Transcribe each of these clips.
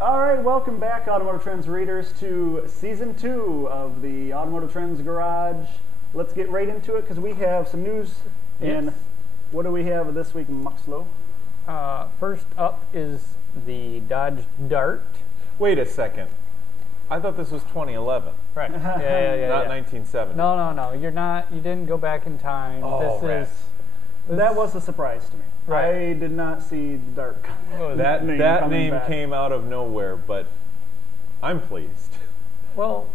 All right, welcome back, Automotive Trends readers, to Season 2 of the Automotive Trends Garage. Let's get right into it because we have some news. Yes. And what do we have this week, Muxlow? First up is the Dodge Dart. Wait a second. I thought this was 2011. Right. Yeah. Not 1970. No. You're not. You didn't go back in time. Oh, this That was a surprise to me. Right. I did not see the Dart. That name back. came out of nowhere, but I'm pleased Well,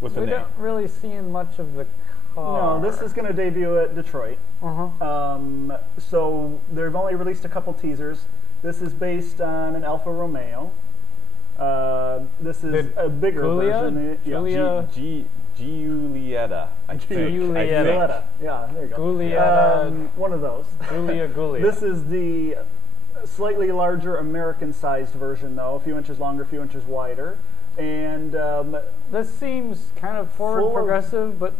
with the we name. don't really seeing much of the car. No, this is going to debut at Detroit. So they've only released a couple teasers. This is based on an Alfa Romeo. This is a bigger version. Giulietta, I think. Giulietta. Yeah, there you go. Giulietta. One of those. Giulia. This is the slightly larger American-sized version, though. A few inches longer, a few inches wider. And this seems kind of forward progressive, but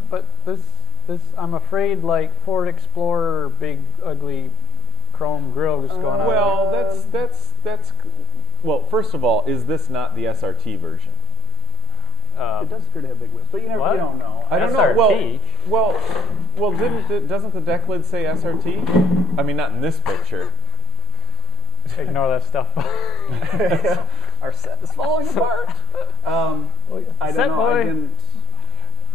this I'm afraid like Ford Explorer, big ugly chrome grille just going on. Well, that's. Well, first of all, is this not the SRT version? it does appear to have big wheels, but you don't know. I don't SRT. know. Well, doesn't the deck lid say SRT? I mean, not in this picture. Ignore that stuff. Our set is falling apart. I don't know. I didn't.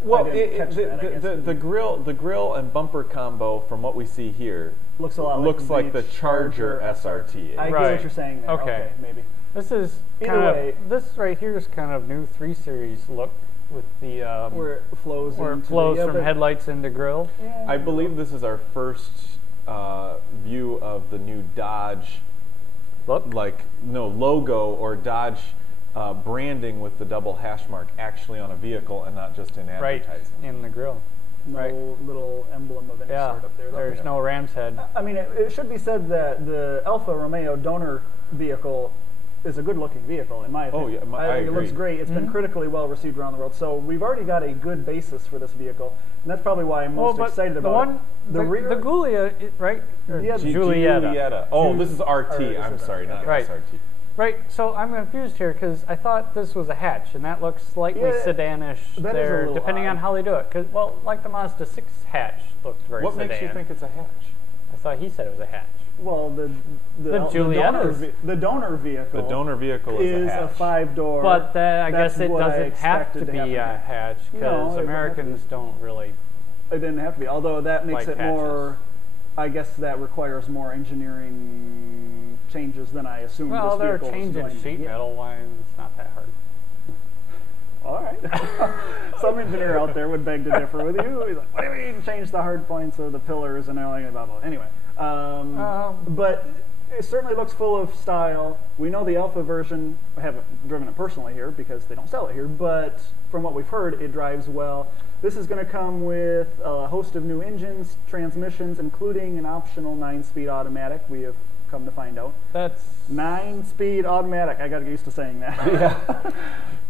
Well, the grill and bumper combo, from what we see here, looks a lot like the Charger SRT. I get what you're saying there. Okay, maybe. This is this right here is kind of new 3 Series look with the where it flows from headlights into grill. Yeah, I believe this is our first view of the new Dodge logo or Dodge branding with the double hash mark actually on a vehicle and not just in advertising. Right, in the grill. No little emblem of any sort up there. There's no ram's head. I mean, it should be said that the Alfa Romeo donor vehicle is a good-looking vehicle, in my opinion. Oh, yeah, I think agree. It looks great. It's been critically well received around the world. So we've already got a good basis for this vehicle, and that's probably why I'm most excited about it. The Giulia, right? Yeah, Giulietta. Oh, this is RT. I'm sorry, not SRT. Right, so I'm confused here because I thought this was a hatch, and that looks slightly sedanish there, depending on how they do it. Cause, like the Mazda 6 hatch looks very sedan. What makes you think it's a hatch? I thought he said it was a hatch. Well, the donor vehicle. The donor vehicle is a 5-door. But I guess it doesn't have to be a hatch because Americans don't really. It didn't have to be, although that makes it more. I guess that requires more engineering changes than I assumed. Well, this they're vehicle changing sheet metal. Why it's not that hard. All right. Some engineer out there would beg to differ with you. He's like, "What do you mean change the hard points of the pillars and all that?" Blah blah. Anyway, but it certainly looks full of style. We know the Alpha version. I haven't driven it personally here because they don't sell it here. But from what we've heard, it drives well. This is going to come with a host of new engines, transmissions, including an optional 9-speed automatic. We have come to find out. That's 9-speed automatic. I got to get used to saying that. Yeah.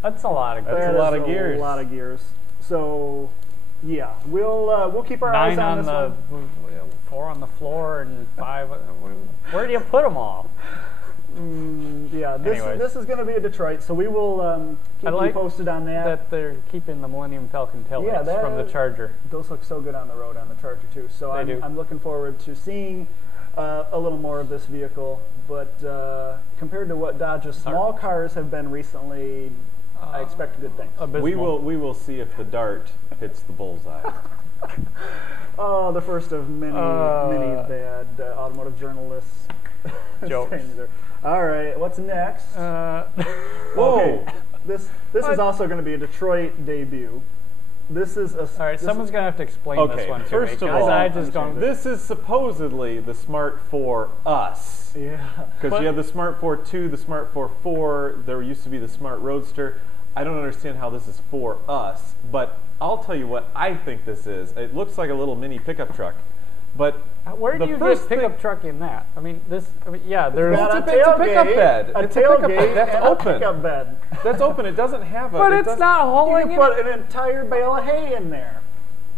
That's a lot of gears. That's a lot of gears. A lot of gears. So, yeah, we'll keep our eyes on this one. 4 on the floor and 5. Where do you put them all? Yeah, this is going to be a Detroit, so we will keep you posted on that. That they're keeping the Millennium Falcon taillights from the Charger. Those look so good on the road on the Charger too. So I'm looking forward to seeing a little more of this vehicle. But compared to what Dodge's small cars have been recently, I expect good things. We will see if the Dart hits the bullseye. Oh, the first of many bad automotive journalists. Jokes. All right, what's next? Whoa! Okay. This is also going to be a Detroit debut. This is all right. Someone's going to have to explain this one to first me. Of all, I just don't. This is supposedly the Smart 4 Us. Yeah. Because you have the Smart 4 2, the Smart 4 4. There used to be the Smart Roadster. I don't understand how this is for us, but I'll tell you what I think this is. It looks like a little mini pickup truck. But where do you get pickup truck in that? I mean, there's it's a pickup bed. It's a tailgate that's open. A pickup bed. That's open. It doesn't have a. But it's not hauling. You can put an entire bale of hay in there,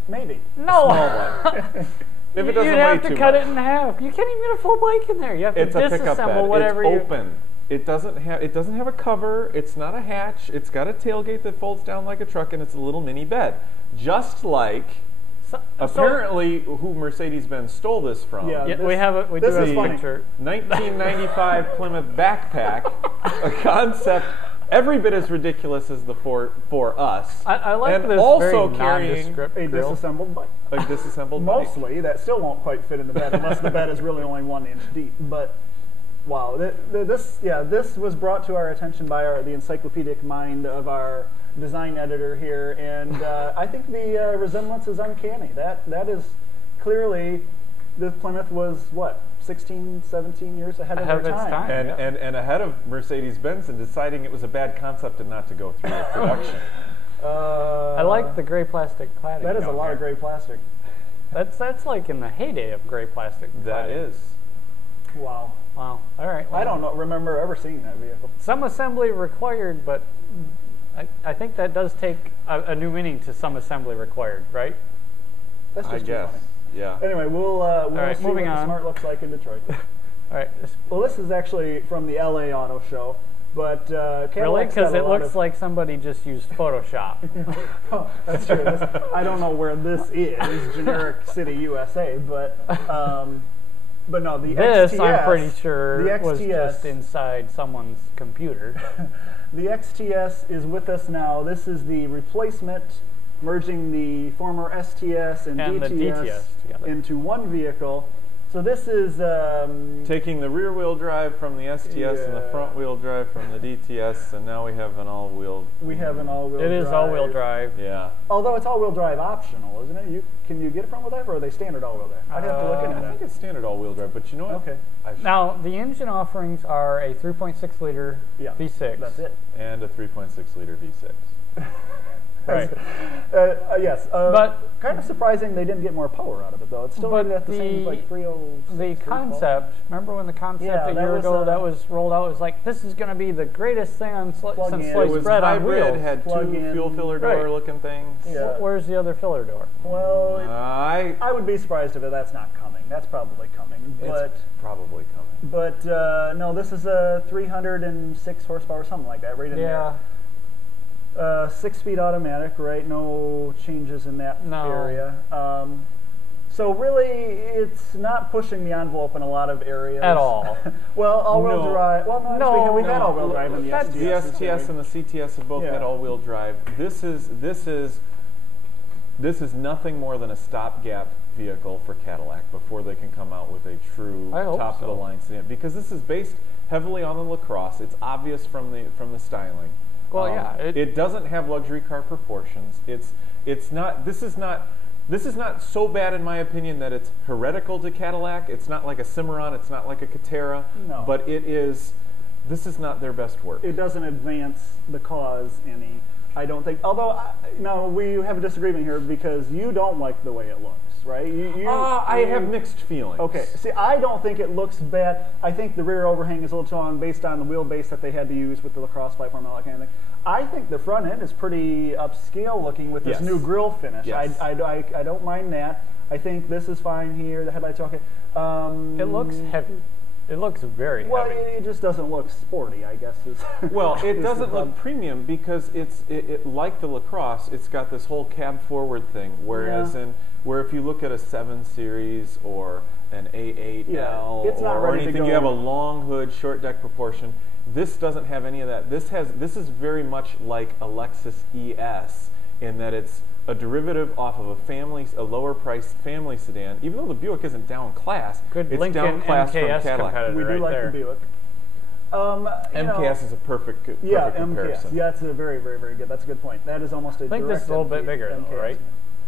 maybe. No. Small one. If it doesn't You'd have to cut much. it in half. You can't even get a full bike in there. You have to It's a pickup bed. Whatever it's open. It doesn't have a cover. It's not a hatch. It's got a tailgate that folds down like a truck, and it's a little mini bed. Just like apparently who Mercedes-Benz stole this from. Yeah, we do have a picture. 1995 Plymouth backpack, a concept every bit as ridiculous as the 4Us. I like and this also very carrying a disassembled bike. A disassembled bike. Mostly, that still won't quite fit in the bed unless the bed is really only 1 inch deep. But wow, this was brought to our attention by the encyclopedic mind of our design editor here, and I think the resemblance is uncanny. That is clearly, the Plymouth was what, 16, 17 years ahead of their time. And ahead of Mercedes-Benz in deciding it was a bad concept and not to go through with production. I like the gray plastic cladding. That is a lot of gray plastic. That's like in the heyday of gray plastic. That is. Wow. Wow. All right. Well, I don't remember ever seeing that vehicle. Some assembly required, but I think that does take a new meaning to some assembly required, right? That's just I guess. Funny. Yeah. Anyway, we'll see what the Smart looks like in Detroit. All right. Well, this is actually from the LA Auto Show, but really, because it looks like somebody just used Photoshop. Oh, that's true. I don't know where this is, generic city, USA, but no, the this XTS, I'm pretty sure the XTS, was just inside someone's computer. The XTS is with us now. This is the replacement, merging the former STS and DTS into one vehicle. So this is taking the rear-wheel drive from the STS and the front-wheel drive from the DTS, and now we have an all-wheel. We have an all-wheel drive. It is all-wheel drive. Yeah. Although it's all-wheel drive optional, isn't it? Can you get it front-wheel drive, or are they standard all-wheel drive? I'd have to look into that. I think it's standard all-wheel drive, but you know what? Okay. Now, the engine offerings are a 3.6-liter V6. That's it. And a 3.6-liter V6. Right. Yes. But kind of surprising they didn't get more power out of it, though. It's still at the same, like 306. The concept, remember when the concept a year ago that was rolled out was like, this is going to be the greatest thing on since sliced bread on wheels. It had two fuel filler door looking things. Yeah. Where's the other filler door? Well, I would be surprised if that's not coming. That's probably coming. It's probably coming. But no, this is a 306 horsepower, something like that, right in there. 6-speed automatic, right? No changes in that area. So really, it's not pushing the envelope in a lot of areas. At all. Well, all-wheel drive. Well, we've had all-wheel drive in the STS. The STS and the CTS have both had all-wheel drive. This is nothing more than a stopgap vehicle for Cadillac before they can come out with a true top-of-the-line sedan. Because this is based heavily on the LaCrosse. It's obvious from the styling. Well, it doesn't have luxury car proportions. This is not so bad in my opinion that it's heretical to Cadillac. It's not like a Cimarron. It's not like a Catera. No. But this is not their best work. It doesn't advance the cause any, I don't think. Although, we have a disagreement here because you don't like the way it looks. Right? I have mixed feelings. Okay. See, I don't think it looks bad. I think the rear overhang is a little strong based on the wheelbase that they had to use with the LaCrosse platform and all that kind of thing. I think the front end is pretty upscale looking with this new grille finish. Yes. I don't mind that. I think this is fine here. The headlights are okay. It looks heavy. It looks very heavy. Well, it just doesn't look sporty, I guess. Well, it doesn't look premium because it like the LaCrosse, it's got this whole cab forward thing, whereas where if you look at a 7 Series or an A8L or anything, you have a long hood, short deck proportion. This doesn't have any of that. This is very much like a Lexus ES in that it's a derivative off of a lower priced family sedan. Even though the Buick isn't down class, it's Lincoln down class MKS from Cadillac. We do like the Buick. MKS is a perfect comparison. MKS. Yeah, it's a very, very, very good. That's a good point. That is almost a direct. I think this is a little bit bigger, though, right?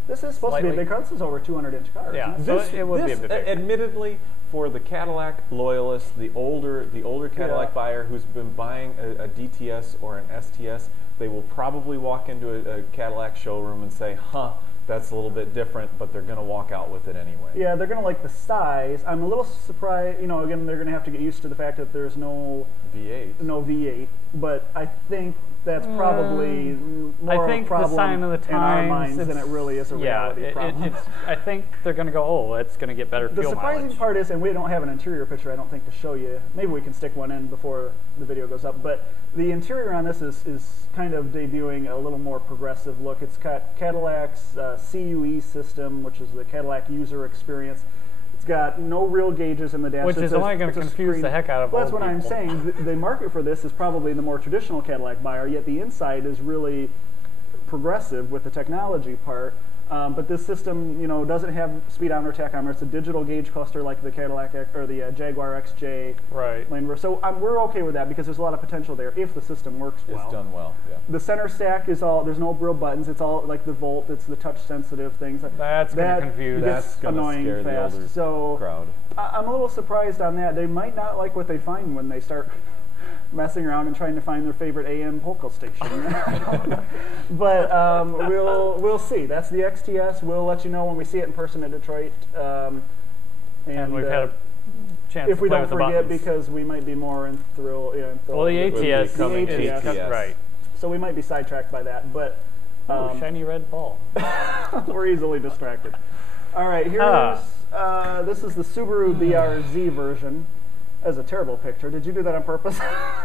This is supposed to be a big car. This is over a 200-inch car. Yeah, so it would be a bit bigger. Admittedly, for the Cadillac loyalist, the older Cadillac buyer who's been buying a DTS or an STS, they will probably walk into a Cadillac showroom and say, That's a little bit different, but they're going to walk out with it anyway. Yeah, they're going to like the size. I'm a little surprised, again, they're going to have to get used to the fact that there's no V8, but I think that's probably more of a problem the sign of the times, in our minds than it really is a reality problem. I think they're going to go, oh, it's going to get better fuel mileage. The surprising part is, and we don't have an interior picture, I don't think, to show you. Maybe we can stick one in before the video goes up, but the interior on this is kind of debuting a little more progressive look. It's got Cadillac's CUE system, which is the Cadillac user experience. It's got no real gauges in the dash. Which is only going to confuse the heck out of Well, that's old what people. I'm saying. The market for this is probably the more traditional Cadillac buyer, yet the inside is really progressive with the technology part. But this system, doesn't have speedometer, tachometer. It's a digital gauge cluster like the Cadillac or the Jaguar XJ. Right. Land Rover. So we're okay with that because there's a lot of potential there if the system works well. It's done well. Yeah. The center stack is all. There's no real buttons. It's all like the Volt. It's the touch-sensitive things. That's going to confuse. That's going to scare the older crowd. I'm a little surprised on that. They might not like what they find when they start messing around and trying to find their favorite AM polka station. But we'll see. That's the XTS. We'll let you know when we see it in person in Detroit. And we've had a chance if to we play don't with the forget, buttons. because we might be more enthralled. Well, the ATS coming. The ATS. Right. So we might be sidetracked by that, but shiny red ball. we're easily distracted. All right, here's this is the Subaru BRZ version. That's a terrible picture. Did you do that on purpose?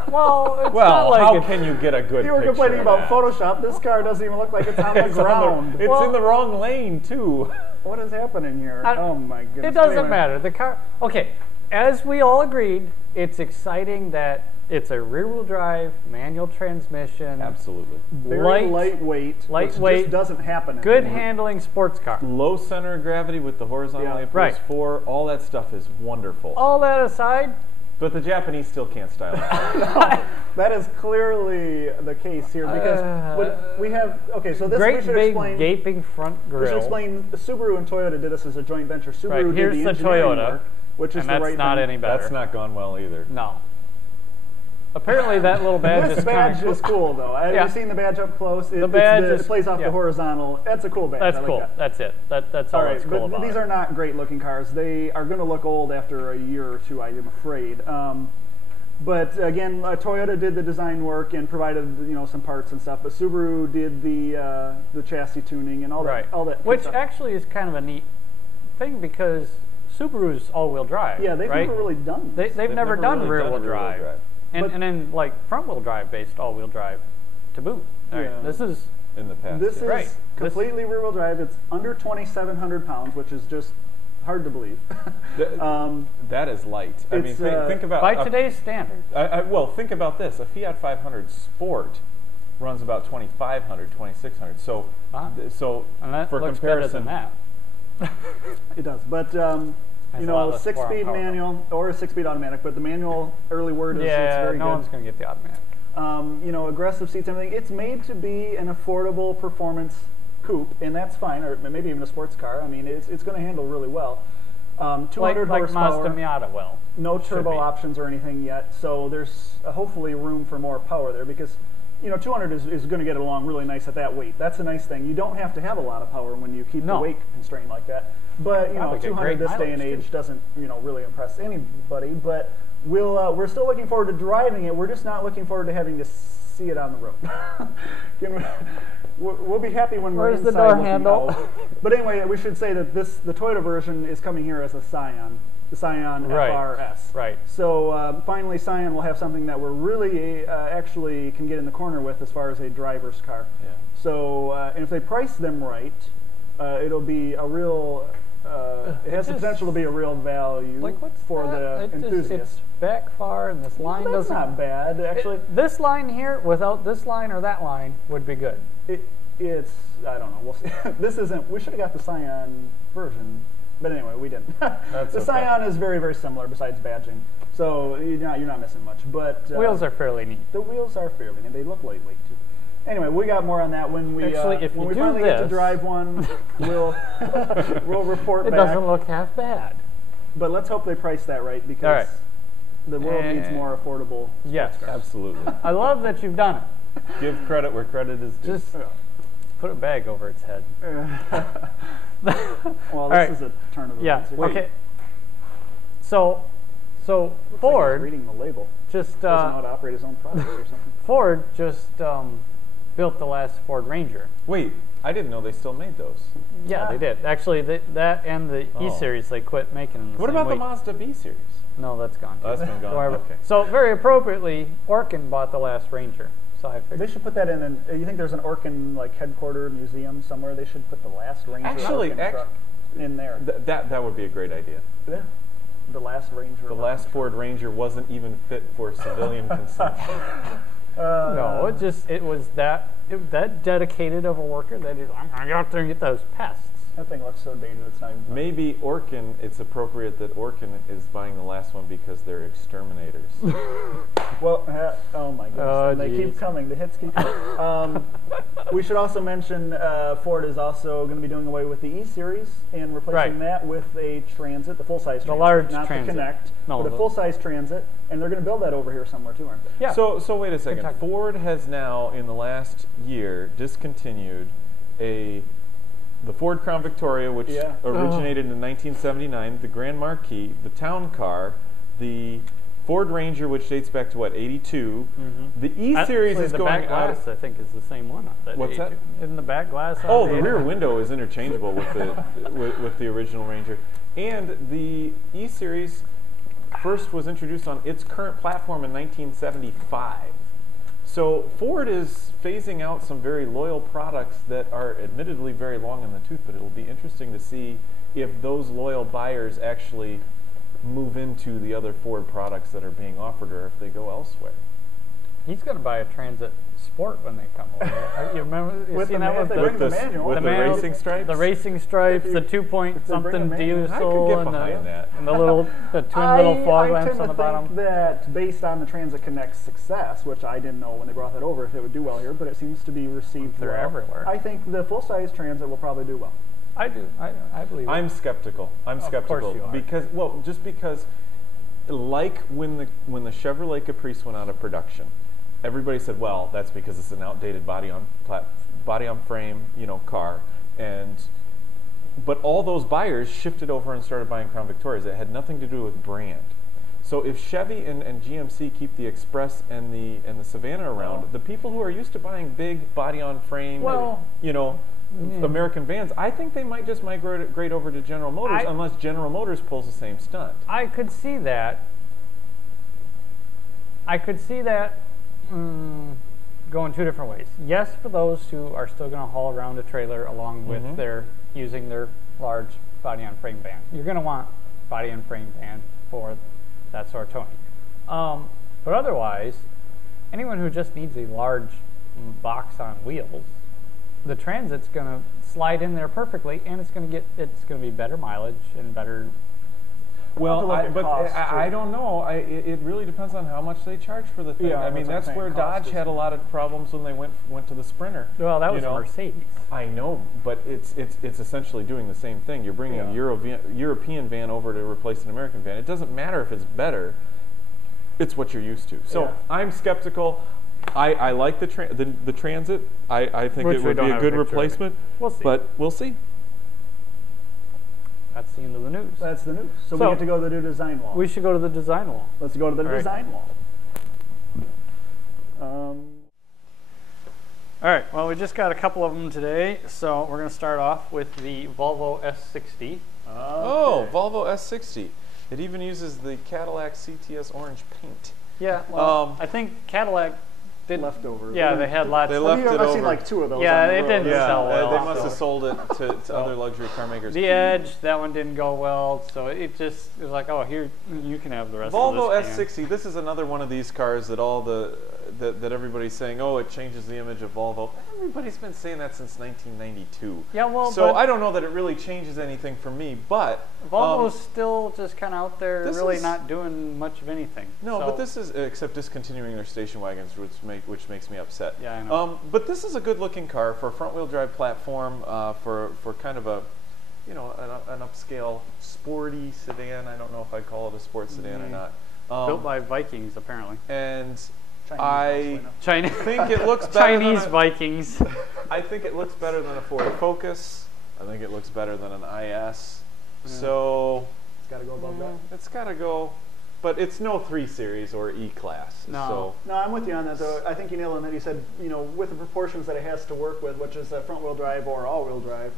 Well, it's not like how can you get a good picture? You were complaining about Photoshop. This car doesn't even look like it's on the ground. It's in the wrong lane, too. What is happening here? Oh, my goodness. It doesn't matter. The car, okay, as we all agreed, it's exciting that it's a rear-wheel drive, manual transmission. Absolutely. Very lightweight, which just doesn't happen good anymore. handling sports car. Low center of gravity with the horizontal approach 4. All that stuff is wonderful. All that aside, but the Japanese still can't style it. No, that is clearly the case here because what we have. Okay, so this great we should big explain. Gaping front grille. We should explain. Subaru and Toyota did this as a joint venture. Subaru Here's did the Toyota, work, which is and the that's right not thing. any better. That's not gone well either. No. Apparently, that little badge this is badge is cool, though. Have you seen the badge up close? The badge it plays off the horizontal. That's a cool badge. That's I like cool. that. That's it. That's all that's cool about it. These are not great-looking cars. They are going to look old after a year or two, I am afraid. But again, Toyota did the design work and provided some parts and stuff. But Subaru did the chassis tuning and all that. All that. Which actually is kind of a neat thing because Subaru's all-wheel drive. Yeah, they've never really done this. They've never done really rear-wheel drive. And then like front-wheel drive-based all-wheel drive to boot. This is in the past. This is completely rear-wheel drive. It's under 2,700 pounds, which is just hard to believe. That is light. I mean, think about by today's standard. Well, think about this: a Fiat 500 Sport runs about 2,500, 2,600. So, and that for looks comparison, better than that. It does, but 6-speed manual or a 6-speed automatic. But the manual early word is it's very no good. one's going to get the automatic. Aggressive seats, everything. It's made to be an affordable performance coupe, and that's fine, or maybe even a sports car. I mean, it's going to handle really well. 200 like horsepower. Mazda Miata will. No turbo options or anything yet, so there's hopefully room for more power there because 200 is going to get along really nice at that weight. That's a nice thing. You don't have to have a lot of power when you keep the weight constrained like that. But 200 this day and age doesn't really impress anybody. But we're still looking forward to driving it. We're just not looking forward to having to see it on the road. We'll be happy when we're inside. Where's the door handle? But anyway, we should say that the Toyota version is coming here as a Scion. The Scion FRS. Right. So finally, Scion will have something that we're really actually can get in the corner with as far as a driver's car. Yeah. So and if they price them right, it'll be a real. It has the potential to be a real value for the enthusiast. It's back far, and this line that's doesn't. not bad, actually. This line here, without this line or that line, would be good. It's I don't know. We'll see. This isn't. We should have got the Scion version. But anyway, we didn't. The Scion is very, very similar besides badging. So you're not missing much. But wheels are fairly neat. The wheels are fairly neat. They look lightweight, too. Anyway, we got more on that when we finally get to drive one. We'll report back. It doesn't look half bad. But let's hope they price that right because the world needs more affordable. Yes, absolutely. I love that you've done it. Give credit where credit is due. Just put a bag over its head. Well, this is a turn of events. Yeah. Okay. So Ford like reading the label. Just doesn't know how to operate his own product or something. Ford just built the last Ford Ranger. Wait, I didn't know they still made those. Yeah, they did. Actually, that and the E-Series, they quit making them. What about the Mazda B-Series? No, that's gone. Oh, that's been gone. Okay. So very appropriately, Orkin bought the last Ranger. So I figured they should put that in. You think there's an Orkin like headquarter museum somewhere? They should put the last Ranger truck in there. That would be a great idea. Yeah. The last Ranger. The last Ford Ranger wasn't even fit for civilian consumption. No, it was that dedicated of a worker that is, I'm going to go out there and get those pests. That thing looks so dated, it's not even funny. Maybe Orkin, it's appropriate that Orkin is buying the last one because they're exterminators. Well, oh my goodness, they keep coming, the hits keep coming. We should also mention Ford is also going to be doing away with the E-Series and replacing that with a Transit, the full-size Transit. The large not Transit. The Connect, but a full-size Transit, and they're going to build that over here somewhere too, aren't they? Yeah. So wait a second. Kentucky. Ford has now, in the last year, discontinued the Ford Crown Victoria, which originated in 1979, the Grand Marquis, the Town Car, the Ford Ranger, which dates back to, 82. Mm-hmm. The E-Series is going back glass, I think, is the same one. What's that? Isn't the back glass? Oh, the rear window is interchangeable with the with the original Ranger. And the E-Series first was introduced on its current platform in 1975. So Ford is phasing out some very loyal products that are admittedly very long in the tooth, but it'll be interesting to see if those loyal buyers actually move into the other Ford products that are being offered or if they go elsewhere. He's going to buy a Transit Sport when they come over. You remember seeing that with the racing stripes? The racing stripes, the 2-point-something diesel, and the twin little fog lamps on the bottom. I think that based on the Transit Connect's success, which I didn't know when they brought that over if it would do well here, but it seems to be received well. They're everywhere. I think the full-size Transit will probably do well. I do. I believe it. I'm skeptical. Of course you are. Because like when the Chevrolet Caprice went out of production, everybody said, well, that's because it's an outdated body on frame, car, but all those buyers shifted over and started buying Crown Victorias. It had nothing to do with brand. So if Chevy and GMC keep the Express and the Savannah around, the people who are used to buying big body on frame, American vans, I think they might just migrate over to General Motors unless General Motors pulls the same stunt. I could see that. Going two different ways. Yes, for those who are still going to haul around a trailer along with using their large body on frame van. You're going to want body on frame van for that sort of towing. But otherwise, anyone who just needs a large box on wheels, the Transit's going to slide in there perfectly, and it's going to be better mileage and better. Well, I don't know. It really depends on how much they charge for the thing. Yeah, that's where Dodge had a lot of problems when they went to the Sprinter. Well, that was a Mercedes. I know, but it's essentially doing the same thing. You're bringing a European van over to replace an American van. It doesn't matter if it's better. It's what you're used to. So I'm skeptical. I like the Transit. I think it would be a good replacement. We'll see. But we'll see. That's the end of the news. That's the news. So we get to go to the new design wall. We should go to the design wall. Let's go to the design wall. All right. Well, we just got a couple of them today, so we're going to start off with the Volvo S60. Oh, Volvo S60. It even uses the Cadillac CTS orange paint. Yeah. Well, I think Cadillac did leftover. Yeah, they had lots. They left it over. I've seen like 2 of those. Yeah, it didn't sell well. They must have sold it to other luxury car makers. The Edge, that one didn't go well, so it was like, oh, here you can have the rest Volvo of this. Volvo S60. This is another one of these cars that that everybody's saying, oh, it changes the image of Volvo. Everybody's been saying that since 1992. Yeah, well, so I don't know that it really changes anything for me, but Volvo's still just kind of out there, really not doing much of anything. No, but this is except discontinuing their station wagons, which makes me upset. Yeah, I know. But this is a good-looking car for a front-wheel drive platform, for kind of a, an upscale sporty sedan. I don't know if I'd call it a sports sedan or not. Built by Vikings, apparently. And Chinese think it looks better Chinese Vikings. I think it looks better than a Ford Focus. I think it looks better than an IS. So it's got to go above that. It's got to go, but it's no 3 Series or E-Class. No. So. No, I'm with you on that, though. I think you nailed it on that. You said, you know, with the proportions that it has to work with, which is front-wheel drive or all-wheel drive,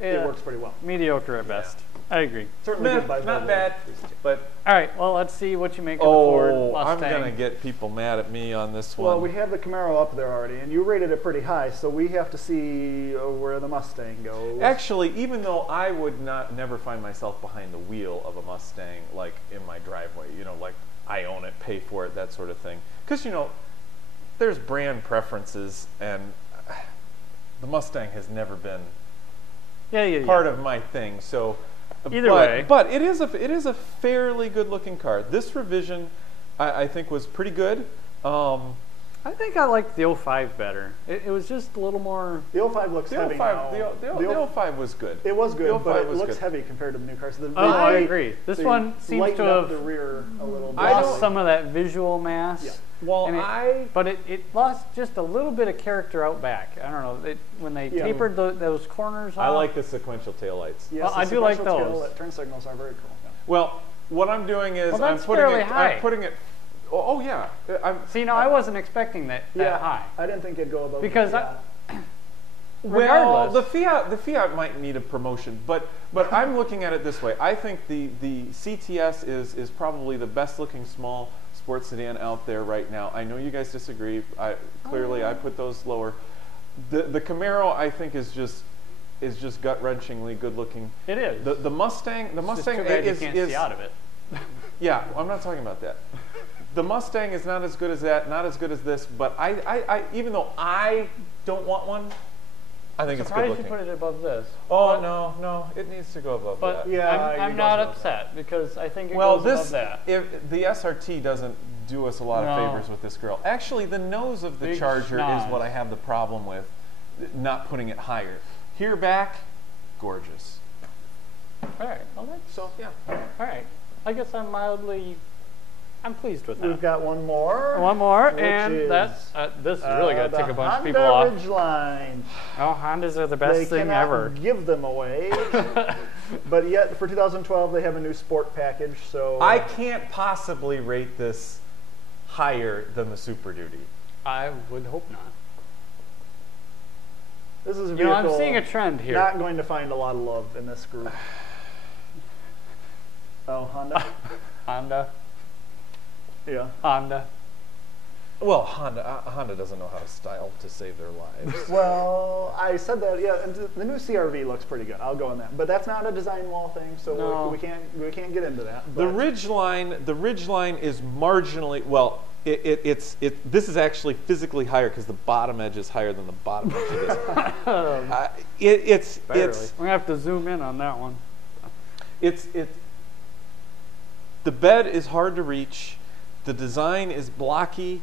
it works pretty well. Mediocre at best. I agree. Certainly good by not Volvo. bad, but All right, well, let's see what you make of the Ford Mustang. I'm going to get people mad at me on this one. Well, we have the Camaro up there already, and you rated it pretty high, so we have to see where the Mustang goes. Actually, even though I would never find myself behind the wheel of a Mustang, like in my driveway, you know, like I own it, pay for it, that sort of thing. Because, you know, there's brand preferences, and the Mustang has never been part of my thing. So, Either way, but it is a fairly good-looking car. This revision, I think, was pretty good. I think I liked the 05 better. It was just a little more. The 05 looks heavy now. The 05 was good. It was good, but it looks good. heavy compared to the new cars. I agree. This one seems to have the rear a little bit. lost some of that visual mass. Yeah. Well, but it lost just a little bit of character out back. I don't know. When they tapered those corners off. I like the sequential taillights. Yes, well, I do like those. Turn signals are very cool. Yeah. Well, what I'm doing is I'm putting it. Oh yeah. See, no, I wasn't expecting that high. I didn't think it'd go above. Because well, the Fiat might need a promotion, but I'm looking at it this way. I think the CTS is probably the best looking small sports sedan out there right now. I know you guys disagree. Clearly I put those lower. The Camaro I think is just gut wrenchingly good looking. It is. The Mustang It's just too bad you can't see out of it. Yeah, I'm not talking about that. The Mustang is not as good as that, not as good as this, but I even though I don't want one, I think it's good looking. Surprised you put it above this. Oh, no, it needs to go above but that. Yeah, I'm not upset because I think it goes above that. If the SRT doesn't do us a lot of favors with this girl. Actually, the nose of the Charger is what I have the problem with, not putting it higher. Here back, gorgeous. All right, well So, yeah. all right. I guess I'm pleased with that. We've got one more. One more, which and is, that's this is really going to take a bunch of people off. off. Ridgeline. Oh, Hondas are the best thing ever. Give them away, but yet for 2012 they have a new sport package. So I can't possibly rate this higher than the Super Duty. I would hope not. This is a vehicle. I'm seeing a trend here. Not going to find a lot of love in this group. Oh, Honda. Honda. Yeah. Honda. Well, Honda doesn't know how to style to save their lives. Well, I said that. Yeah, and the new CRV looks pretty good. I'll go on that. But that's not a design wall thing, so No. we can't get into that. The But Ridgeline is marginally well. This is actually physically higher because the bottom edge is higher than the bottom edge of this. We're gonna have to zoom in on that one. The bed is hard to reach. The design is blocky,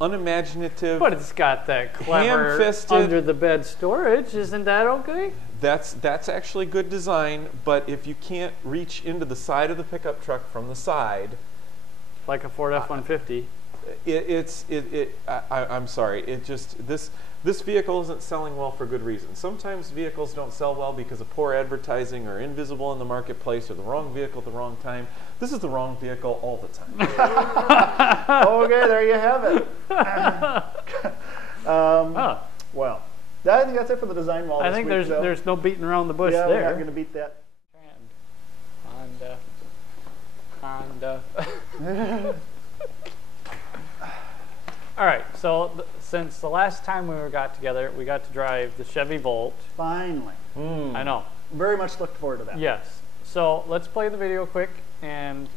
unimaginative. But it's got that clever ham-fisted. under the bed storage. Isn't that okay? That's actually good design. But if you can't reach into the side of the pickup truck from the side, Like a Ford F-150. I'm sorry. This vehicle isn't selling well for good reason. Sometimes vehicles don't sell well because of poor advertising or invisible in the marketplace or the wrong vehicle at the wrong time. This is the wrong vehicle all the time. okay, there you have it. Well, I think that's it for the design wall. I think there's no beating around the bush there. We're not going to beat that. Honda. All right, so since the last time we got together, we got to drive the Chevy Volt. Finally. I know. Very much looked forward to that. Yes. So let's play the video quick, and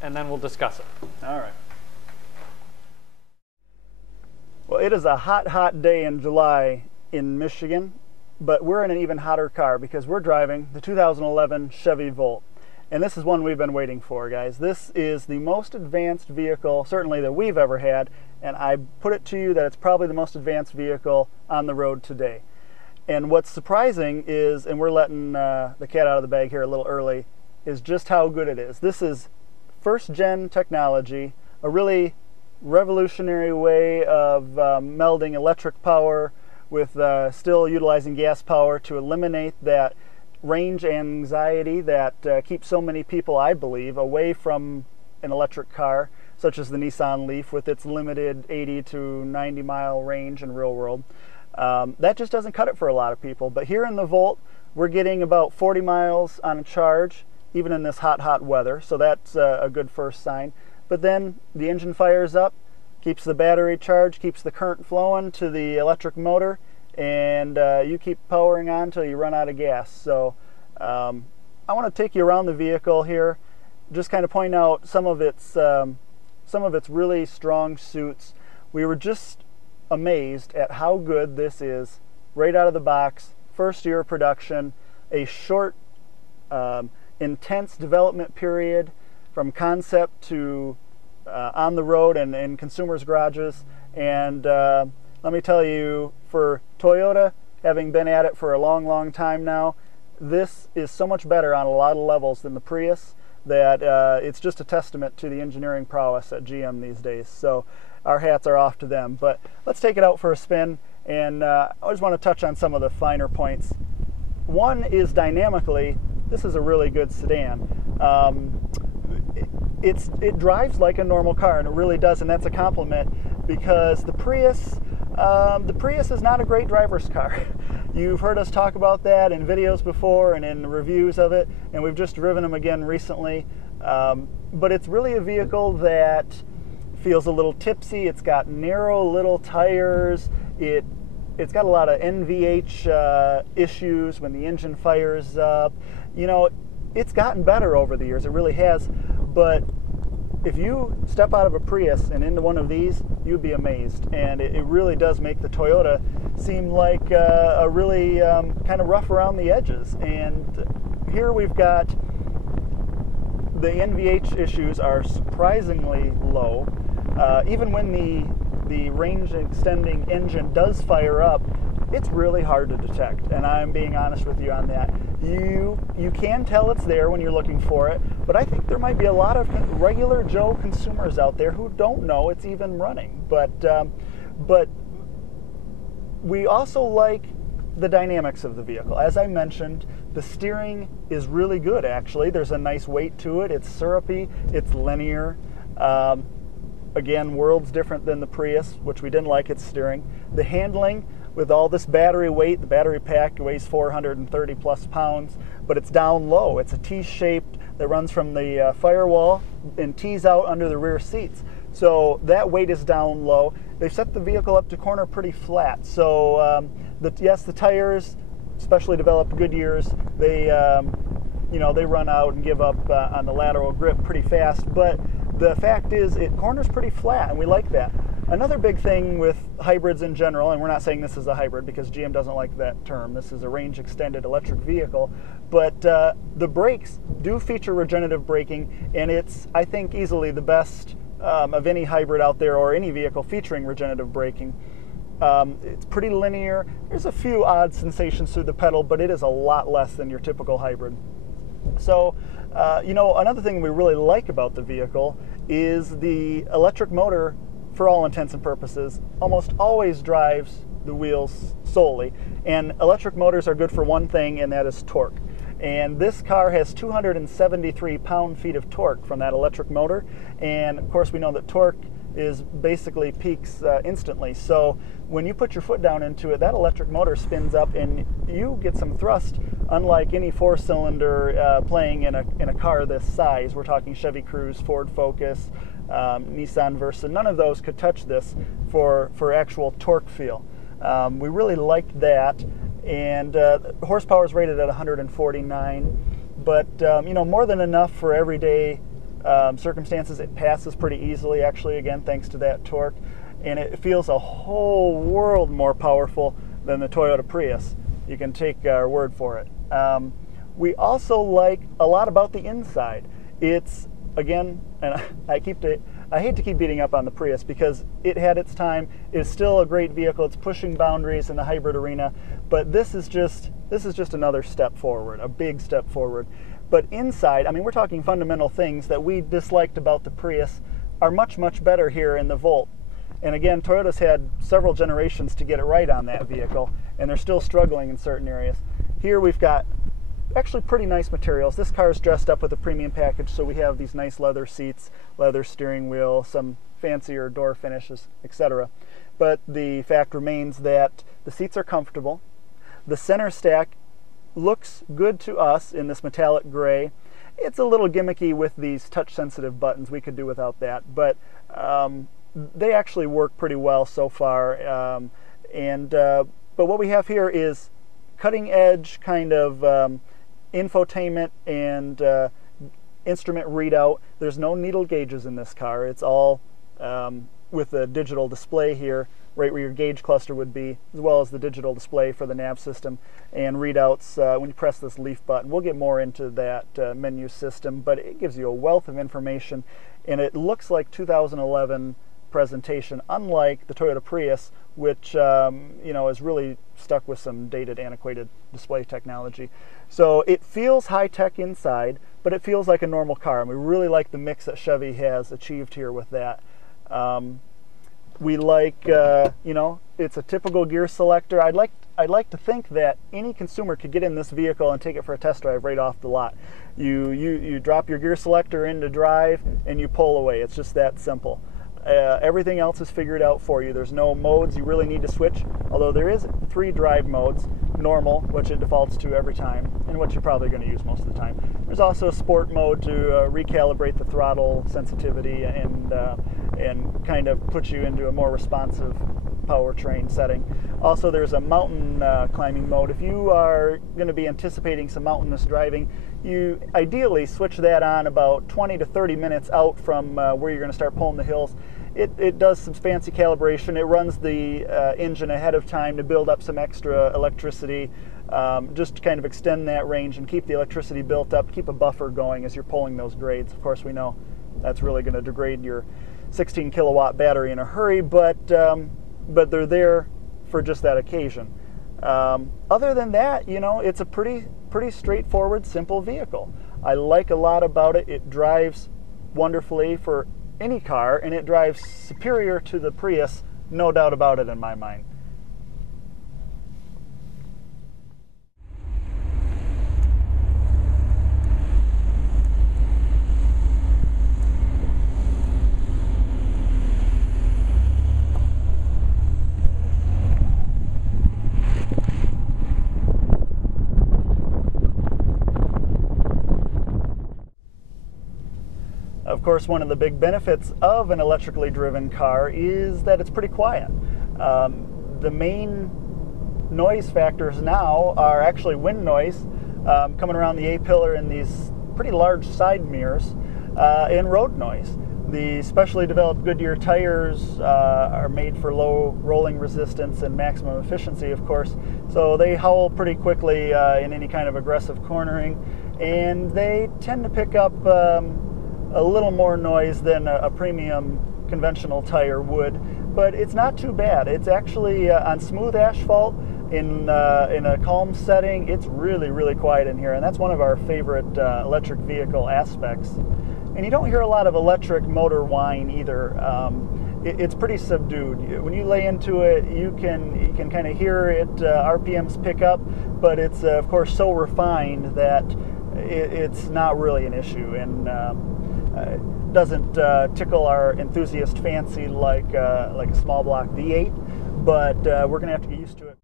then we'll discuss it. All right. Well, it is a hot, hot day in July in Michigan, but we're in an even hotter car because we're driving the 2011 Chevy Volt. And this is one we've been waiting for, guys. This is the most advanced vehicle, certainly that we've ever had, and I put it to you that it's probably the most advanced vehicle on the road today. And what's surprising is, and we're letting the cat out of the bag here a little early, is just how good it is. This is first-gen technology, a really revolutionary way of melding electric power with still utilizing gas power to eliminate that range anxiety that keeps so many people, I believe, away from an electric car, such as the Nissan Leaf with its limited 80 to 90 mile range in real world. That just doesn't cut it for a lot of people. But here in the Volt, we're getting about 40 miles on a charge, even in this hot weather, so that's a good first sign. But then the engine fires up, keeps the battery charged, keeps the current flowing to the electric motor, and you keep powering on until you run out of gas. So I want to take you around the vehicle here, just kind of point out some of its really strong suits. We were just amazed at how good this is right out of the box, first year of production, a short, intense development period from concept to on the road and in consumers' garages. And let me tell you, for Toyota, having been at it for a long time now, this is so much better on a lot of levels than the Prius that it's just a testament to the engineering prowess at GM these days. So our hats are off to them. But let's take it out for a spin, and I just want to touch on some of the finer points. One is dynamically, this is a really good sedan. It drives like a normal car, and it really does, and that's a compliment, because the Prius is not a great driver's car. You've heard us talk about that in videos before and in reviews of it, and we've just driven them again recently. But it's really a vehicle that feels a little tipsy. It's got narrow little tires. It's got a lot of NVH issues when the engine fires up. You know, it's gotten better over the years. It really has. But if you step out of a Prius and into one of these, you'd be amazed. And it really does make the Toyota seem like a really kind of rough around the edges. And here we've got the NVH issues are surprisingly low. Even when the range extending engine does fire up, it's really hard to detect, and I'm being honest with you on that. You can tell it's there when you're looking for it, but I think there might be a lot of regular Joe consumers out there who don't know it's even running. But we also like the dynamics of the vehicle. As I mentioned, the steering is really good, actually. There's a nice weight to it. It's syrupy. It's linear. Again, worlds different than the Prius, which we didn't like its steering. The handling, with all this battery weight, the battery pack weighs 430 plus pounds, but it's down low. It's a T-shaped that runs from the firewall and tees out under the rear seats. So that weight is down low. They've set the vehicle up to corner pretty flat. So yes, the tires, specially developed Goodyears, they run out and give up on the lateral grip pretty fast, but the fact is it corners pretty flat, and we like that. Another big thing with hybrids in general, and we're not saying this is a hybrid because GM doesn't like that term, this is a range extended electric vehicle, but the brakes do feature regenerative braking, and it's, I think, easily the best of any hybrid out there or any vehicle featuring regenerative braking. It's pretty linear. There's a few odd sensations through the pedal, but it is a lot less than your typical hybrid. So, another thing we really like about the vehicle is the electric motor, for all intents and purposes, almost always drives the wheels solely. And electric motors are good for one thing, and that is torque. And this car has 273 pound-feet of torque from that electric motor. And of course, we know that torque is basically peaks instantly. So when you put your foot down into it, that electric motor spins up and you get some thrust, unlike any four-cylinder playing in a car this size. We're talking Chevy Cruze, Ford Focus, Nissan Versa. None of those could touch this for actual torque feel. We really liked that, and horsepower is rated at 149, but more than enough for everyday circumstances. It passes pretty easily, actually, again, thanks to that torque, and it feels a whole world more powerful than the Toyota Prius. You can take our word for it. We also like a lot about the inside. It's, again, and I hate to keep beating up on the Prius because it had its time. It's still a great vehicle. It's pushing boundaries in the hybrid arena, but this is just another step forward, a big step forward. But inside, I mean, we're talking fundamental things that we disliked about the Prius are much, much better here in the Volt. And again, Toyota's had several generations to get it right on that vehicle, and they're still struggling in certain areas. Here we've got actually pretty nice materials. This car is dressed up with a premium package, so we have these nice leather seats, leather steering wheel, some fancier door finishes, etc. But the fact remains that the seats are comfortable. The center stack looks good to us in this metallic gray. It's a little gimmicky with these touch-sensitive buttons. We could do without that, but they actually work pretty well so far. But what we have here is cutting-edge kind of infotainment and instrument readout. There's no needle gauges in this car. It's all with a digital display here, right where your gauge cluster would be, as well as the digital display for the nav system and readouts when you press this leaf button. We'll get more into that menu system, but it gives you a wealth of information, and it looks like 2011 presentation, unlike the Toyota Prius, which is really stuck with some dated, antiquated display technology. So it feels high-tech inside, but it feels like a normal car, and we really like the mix that Chevy has achieved here with that. We like, it's a typical gear selector. I'd like to think that any consumer could get in this vehicle and take it for a test drive right off the lot. You drop your gear selector into drive and you pull away. It's just that simple. Everything else is figured out for you. There's no modes you really need to switch, although there is 3 drive modes. Normal, which it defaults to every time, and what you're probably going to use most of the time. There's also a sport mode to recalibrate the throttle sensitivity and kind of put you into a more responsive powertrain setting. Also, there's a mountain climbing mode. If you are going to be anticipating some mountainous driving, you ideally switch that on about 20 to 30 minutes out from where you're going to start pulling the hills. It does some fancy calibration. It runs the engine ahead of time to build up some extra electricity, just to kind of extend that range and keep the electricity built up, keep a buffer going as you're pulling those grades. Of course, we know that's really going to degrade your 16 kilowatt battery in a hurry, but they're there for just that occasion. Other than that, it's a pretty straightforward, simple vehicle. I like a lot about it. It drives wonderfully for any car, and it drives superior to the Prius, no doubt about it in my mind. Of course, one of the big benefits of an electrically driven car is that it's pretty quiet. The main noise factors now are actually wind noise coming around the A-pillar in these pretty large side mirrors, and road noise. The specially developed Goodyear tires are made for low rolling resistance and maximum efficiency, of course, so they howl pretty quickly in any kind of aggressive cornering, and they tend to pick up a little more noise than a premium conventional tire would, but it's not too bad. It's actually on smooth asphalt in a calm setting. It's really, really quiet in here, and that's one of our favorite electric vehicle aspects. And you don't hear a lot of electric motor whine either. It's pretty subdued. When you lay into it, you can kind of hear it, RPMs pick up, but it's of course so refined that it's not really an issue, and doesn't tickle our enthusiast fancy like a small block V8, but we're going to have to get used to it.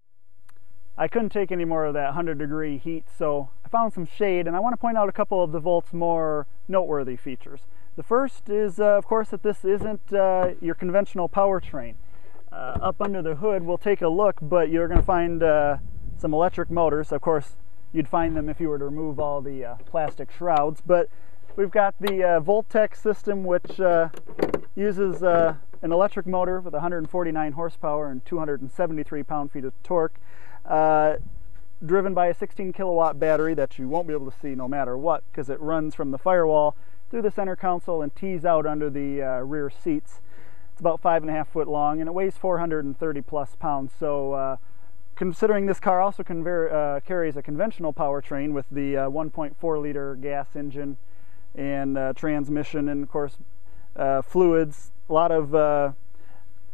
I couldn't take any more of that 100-degree heat, so I found some shade, and I want to point out a couple of the Volt's more noteworthy features. The first is, of course, that this isn't your conventional powertrain. Up under the hood, we'll take a look, but you're going to find some electric motors. Of course, you'd find them if you were to remove all the plastic shrouds, but we've got the Voltec system, which uses an electric motor with 149 horsepower and 273 pound-feet of torque, driven by a 16 kilowatt battery that you won't be able to see no matter what, because it runs from the firewall through the center console and tees out under the rear seats. It's about 5.5 foot long, and it weighs 430 plus pounds. So considering this car also carries a conventional powertrain with the 1.4 liter gas engine and transmission, and of course fluids, a lot of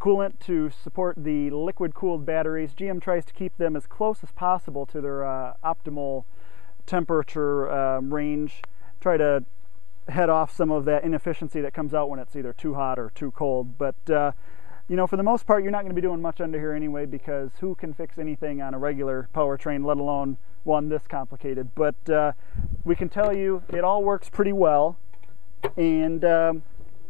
coolant to support the liquid-cooled batteries. GM tries to keep them as close as possible to their optimal temperature range. Try to head off some of that inefficiency that comes out when it's either too hot or too cold. But you know, for the most part, you're not going to be doing much under here anyway, because who can fix anything on a regular powertrain, let alone one this complicated? But we can tell you it all works pretty well. And the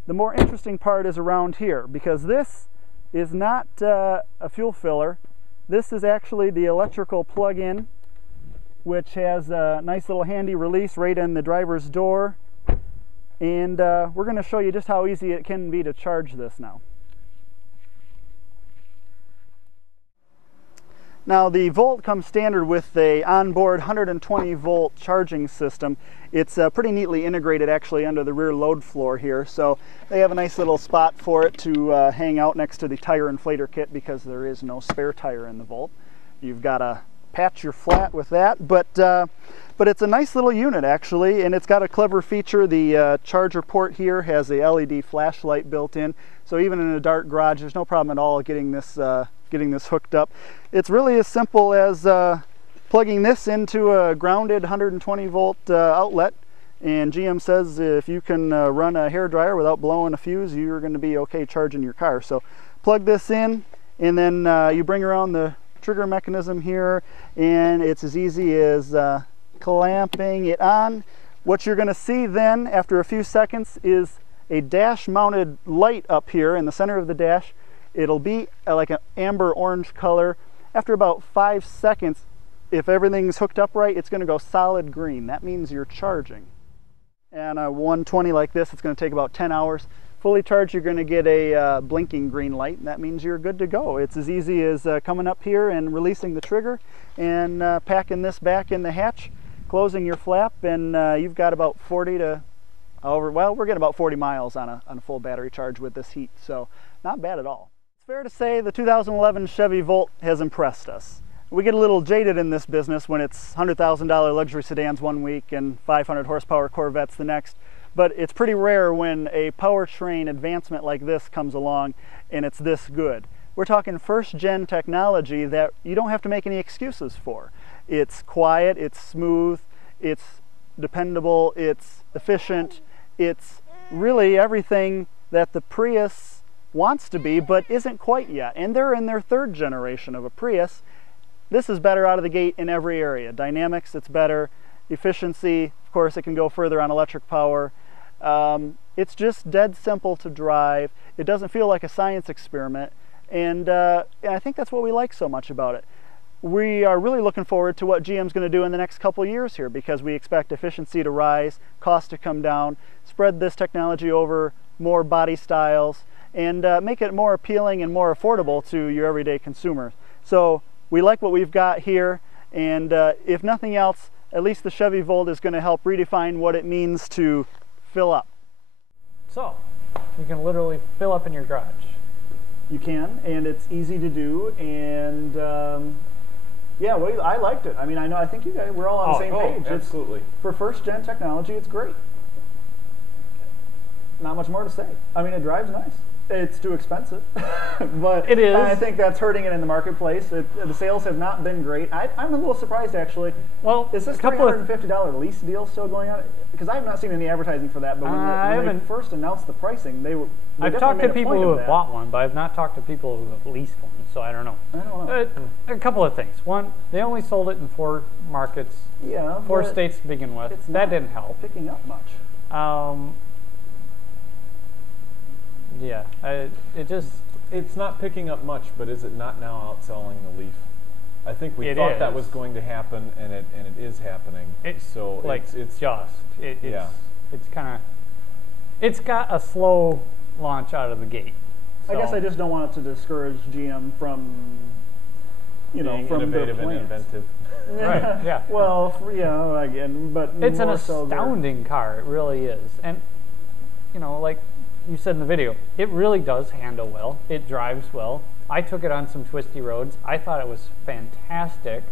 more interesting part is around here, because this is not a fuel filler. This is actually the electrical plug-in, which has a nice little handy release right in the driver's door. And we're going to show you just how easy it can be to charge this now. Now the Volt comes standard with a onboard 120 volt charging system. It's pretty neatly integrated actually under the rear load floor here, so they have a nice little spot for it to hang out next to the tire inflator kit, because there is no spare tire in the Volt. You've got to patch your flat with that, but it's a nice little unit actually, and it's got a clever feature. The charger port here has a LED flashlight built in, so even in a dark garage there's no problem at all getting this hooked up. It's really as simple as plugging this into a grounded 120 volt outlet, and GM says if you can run a hairdryer without blowing a fuse, you're going to be okay charging your car. So plug this in, and then you bring around the trigger mechanism here, and it's as easy as clamping it on. What you're going to see then after a few seconds is a dash mounted light up here in the center of the dash. It'll be like an amber orange color. After about 5 seconds, if everything's hooked up right, it's going to go solid green. That means you're charging. And a 120 like this, it's going to take about 10 hours. Fully charged, you're going to get a blinking green light, and that means you're good to go. It's as easy as coming up here and releasing the trigger and packing this back in the hatch, closing your flap, and you've got about 40 to well, we're getting about 40 miles on a full battery charge with this heat, so not bad at all. It's fair to say the 2011 Chevy Volt has impressed us. We get a little jaded in this business when it's $100,000 luxury sedans one week and 500 horsepower Corvettes the next, but it's pretty rare when a powertrain advancement like this comes along and it's this good. We're talking first-gen technology that you don't have to make any excuses for. It's quiet, it's smooth, it's dependable, it's efficient, it's really everything that the Prius wants to be but isn't quite yet. And they're in their third generation of a Prius. This is better out of the gate in every area. Dynamics, it's better. Efficiency, of course, it can go further on electric power. It's just dead simple to drive. It doesn't feel like a science experiment. And I think that's what we like so much about it. We are really looking forward to what GM's going to do in the next couple years here, because we expect efficiency to rise, cost to come down, spread this technology over more body styles, and make it more appealing and more affordable to your everyday consumer. So we like what we've got here, and if nothing else, at least the Chevy Volt is going to help redefine what it means to fill up. So you can literally fill up in your garage. You can, and it's easy to do, and yeah, well, I liked it. I mean, I think you guys, we're all on the same page. Absolutely. For first-gen technology, it's great. Not much more to say. I mean, it drives nice. It's too expensive, but it is. I think that's hurting it in the marketplace. The sales have not been great. I'm a little surprised, actually. Well, is this $350 lease deal still going on? Because I have not seen any advertising for that. But when they first announced the pricing, they I've talked to people who have bought one, but I've not talked to people who have leased one, so I don't know. A couple of things. One, they only sold it in 4 markets, 4 states to begin with. That didn't help. Picking up much. Yeah, it's not picking up much, but is it not now outselling the Leaf? I think we thought that was going to happen, and it is happening. It's got a slow launch out of the gate. So. I guess I just don't want it to discourage GM from, being from innovative and inventive. Right. Yeah. Well, again, but it's an astounding car. It really is, and like you said in the video, it really does handle well. It drives well. I took it on some twisty roads. I thought it was fantastic.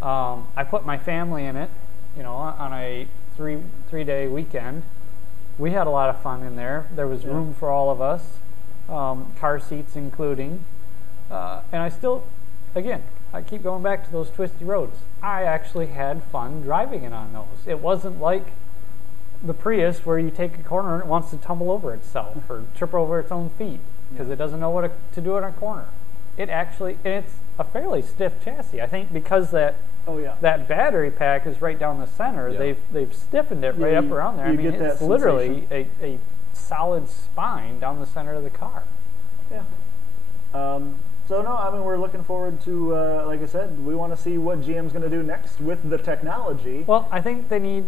I put my family in it, on a three-day weekend, We had a lot of fun in there. There was room for all of us, car seats including. And I still, again, I keep going back to those twisty roads. I actually had fun driving it on those. It wasn't like the Prius where you take a corner and it wants to tumble over itself or trip over its own feet because it doesn't know what to do in a corner. It actually, and it's a fairly stiff chassis. I think because that battery pack is right down the center, they've stiffened it right up around there. I mean, it's literally a solid spine down the center of the car. Yeah. So no, I mean, we're looking forward to, like I said, we want to see what GM's going to do next with the technology. Well, I think they need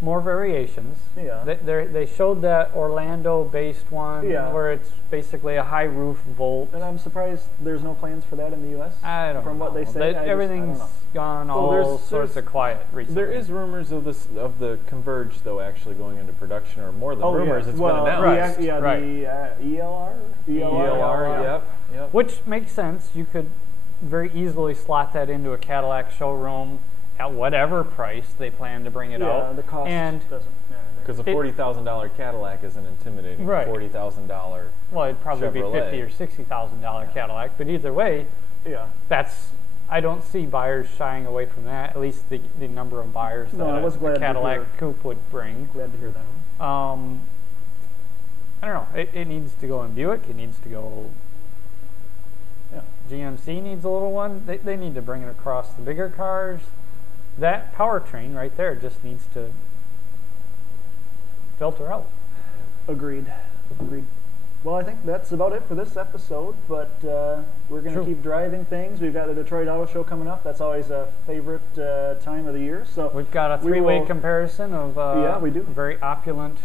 more variations. Yeah. They showed that Orlando-based one where it's basically a high roof Volt. And I'm surprised there's no plans for that in the U.S. I don't know. From what they say, everything's gone all sorts of quiet recently. There is rumors of the Converge, though, actually going into production, or more than rumors. It's been announced. The ELR? ELR, yep. Which makes sense. You could very easily slot that into a Cadillac showroom at whatever price they plan to bring it out. The cost doesn't matter. Because a $40,000 Cadillac isn't intimidating. Right. $40,000. Well, it'd probably Chevrolet. be $50,000 or $60,000 Cadillac, but either way, I don't see buyers shying away from that. At least the number of buyers that a Cadillac coupe would bring. Glad to hear that. I don't know. It needs to go in Buick. It needs to go. GMC needs a little one. They need to bring it across the bigger cars. That powertrain right there just needs to filter out. Agreed. Well, I think that's about it for this episode, but we're going to keep driving things. We've got the Detroit Auto Show coming up. That's always a favorite time of the year. So we've got a three-way comparison of we do. very opulent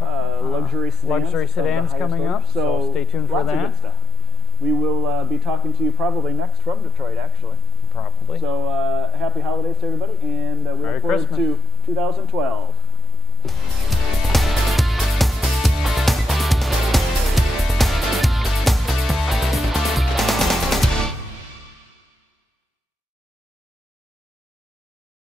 luxury sedans coming up, so stay tuned for that. Lots of good stuff. We will be talking to you probably next from Detroit, actually. Probably. So happy holidays to everybody, and we look forward to 2012.